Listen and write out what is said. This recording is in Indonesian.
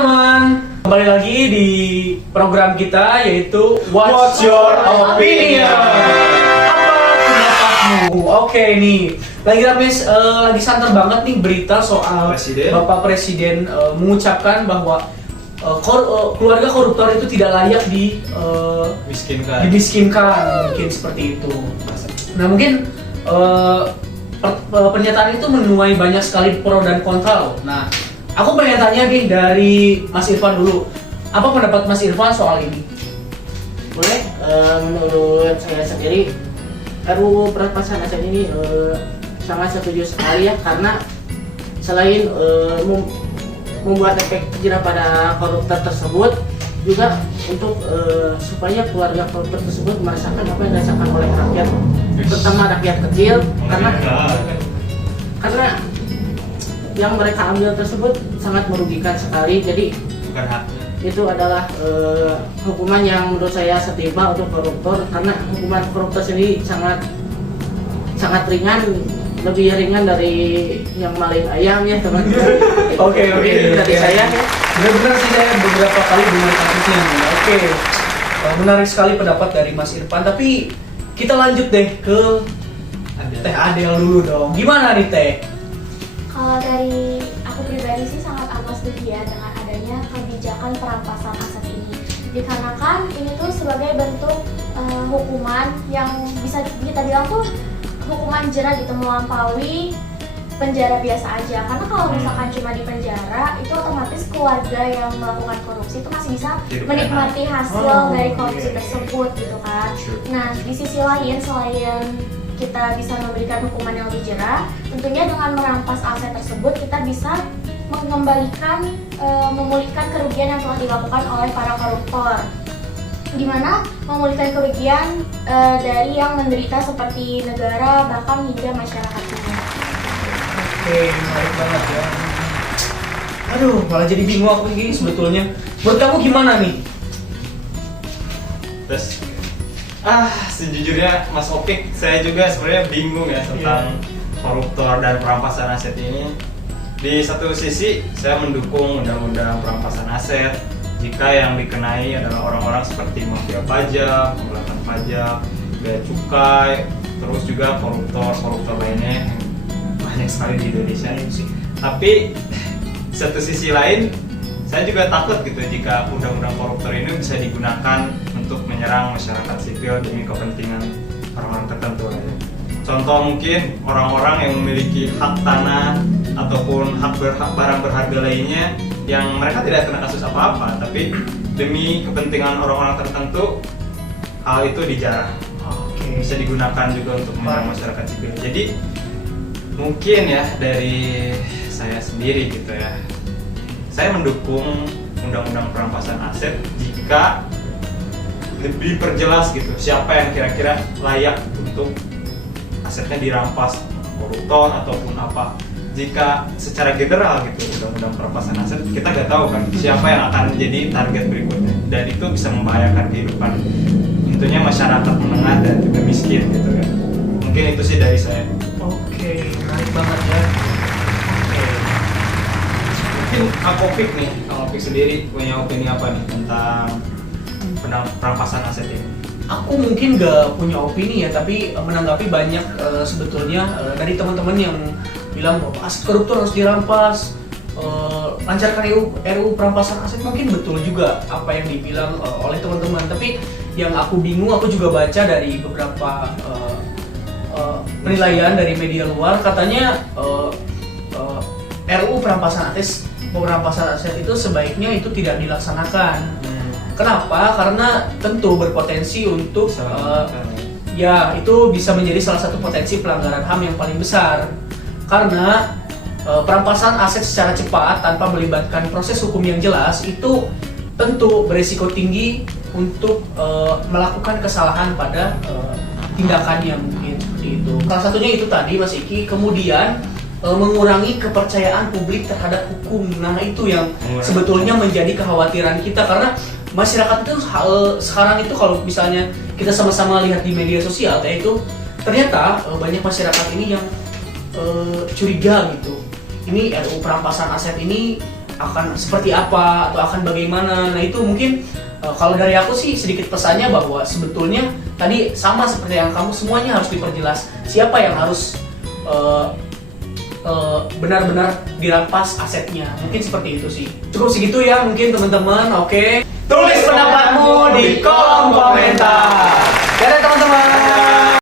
teman-teman, kembali lagi di program kita yaitu What's Your Opinion? Apa pendapatmu? Oke nih, lagi santer banget nih berita soal Presiden. Bapak Presiden mengucapkan bahwa keluarga koruptor itu tidak layak dimiskinkan, mungkin seperti itu. Nah mungkin pernyataan itu menuai banyak sekali pro dan kontra loh. Nah, aku pengen tanya nih dari Mas Irfan dulu. Apa pendapat Mas Irfan soal ini? Boleh, menurut saya sendiri RUU perampasan aset ini sangat setuju sekali ya, karena selain membuat efek jerah pada koruptor tersebut, juga untuk supaya keluarga koruptor tersebut merasakan apa yang dirasakan oleh rakyat, terutama rakyat kecil, karena yang mereka ambil tersebut sangat merugikan sekali. Jadi Bukan haknya. itu adalah hukuman yang menurut saya setimpal untuk koruptor, karena hukuman koruptor sendiri sangat ringan, lebih ringan dari yang maling ayam ya teman-teman. Oke. Dari saya ya. Benar-benar sih, saya beberapa kali dengar kasusnya nih. Oke. Menarik sekali pendapat dari Mas Irfan, tapi kita lanjut deh ke Teh Adel dulu dong. Gimana nih Teh? Kalau dari aku pribadi sih sangat amat setuju ya dengan adanya kebijakan perampasan aset ini. Dikarenakan ini tuh sebagai bentuk hukuman yang bisa kita bilang tuh hukuman jerah gitu, melampaui penjara biasa aja. Karena kalau misalkan cuma di penjara, itu otomatis keluarga yang melakukan korupsi itu masih bisa menikmati hasil dari korupsi tersebut gitu kan. Nah, di sisi lain selain kita bisa memberikan hukuman yang lebih jerah, tentunya dengan merampas aset tersebut kita bisa mengembalikan, memulihkan kerugian yang telah dilakukan oleh para koruptor, dimana memulihkan kerugian dari yang menderita seperti negara bahkan hingga masyarakatnya. Oke, menarik banget ya. Aduh, malah jadi bingung aku ini sebetulnya. Menurut kamu gimana nih? Terus sejujurnya Mas Opik, saya juga sebenarnya bingung ya tentang koruptor dan perampasan aset ini. Di satu sisi saya mendukung undang-undang perampasan aset jika yang dikenai adalah orang-orang seperti mafia pajak, pemberantasan pajak, bea cukai, terus juga koruptor lainnya yang banyak sekali di Indonesia ini sih. Tapi di satu sisi lain saya juga takut gitu jika undang-undang koruptor ini bisa digunakan untuk menyerang masyarakat sipil demi kepentingan orang-orang tertentu aja. Contoh mungkin orang-orang yang memiliki hak tanah ataupun hak barang berharga lainnya yang mereka tidak kena kasus apa-apa, tapi demi kepentingan orang-orang tertentu hal itu dijarah. Bisa digunakan juga untuk menyerang masyarakat sipil. Jadi mungkin ya dari saya sendiri gitu ya, saya mendukung undang-undang perampasan aset jika lebih perjelas gitu siapa yang kira-kira layak untuk asetnya dirampas, koruptor ataupun apa. Jika secara general gitu undang-undang perampasan aset kita nggak tahu kan siapa yang akan menjadi target berikutnya, dan itu bisa membahayakan kehidupan tentunya masyarakat menengah dan juga miskin gitu kan. Mungkin itu sih dari saya. Oke, menarik banget ya. Oke. Mungkin Opik nih, Kang Opik sendiri punya opini apa nih tentang perampasan aset ini? Aku mungkin gak punya opini ya, tapi menanggapi banyak sebetulnya dari teman-teman yang bilang bahwa aset koruptor harus dirampas, lancarkan RUU perampasan aset. Mungkin betul juga apa yang dibilang oleh teman-teman, tapi yang aku bingung, aku juga baca dari beberapa penilaian dari media luar, katanya RUU perampasan aset itu sebaiknya itu tidak dilaksanakan. Kenapa? Karena tentu berpotensi untuk ya itu bisa menjadi salah satu potensi pelanggaran HAM yang paling besar. Karena perampasan aset secara cepat tanpa melibatkan proses hukum yang jelas itu tentu berisiko tinggi untuk melakukan kesalahan pada tindakannya mungkin seperti itu. Salah satunya itu tadi Mas Iki, kemudian mengurangi kepercayaan publik terhadap hukum. Nah itu yang sebetulnya menjadi kekhawatiran kita, karena masyarakat itu sekarang itu kalau misalnya kita sama-sama lihat di media sosial, yaitu ternyata banyak masyarakat ini yang curiga gitu. Ini RUU perampasan aset ini akan seperti apa atau akan bagaimana. Nah itu mungkin kalau dari aku sih sedikit pesannya bahwa sebetulnya tadi sama seperti yang kamu, semuanya harus diperjelas siapa yang harus benar-benar dirampas asetnya. Mungkin seperti itu sih. Cukup segitu ya mungkin teman-teman. Oke. Tulis pendapatmu di kolom komentar. Dadah teman-teman.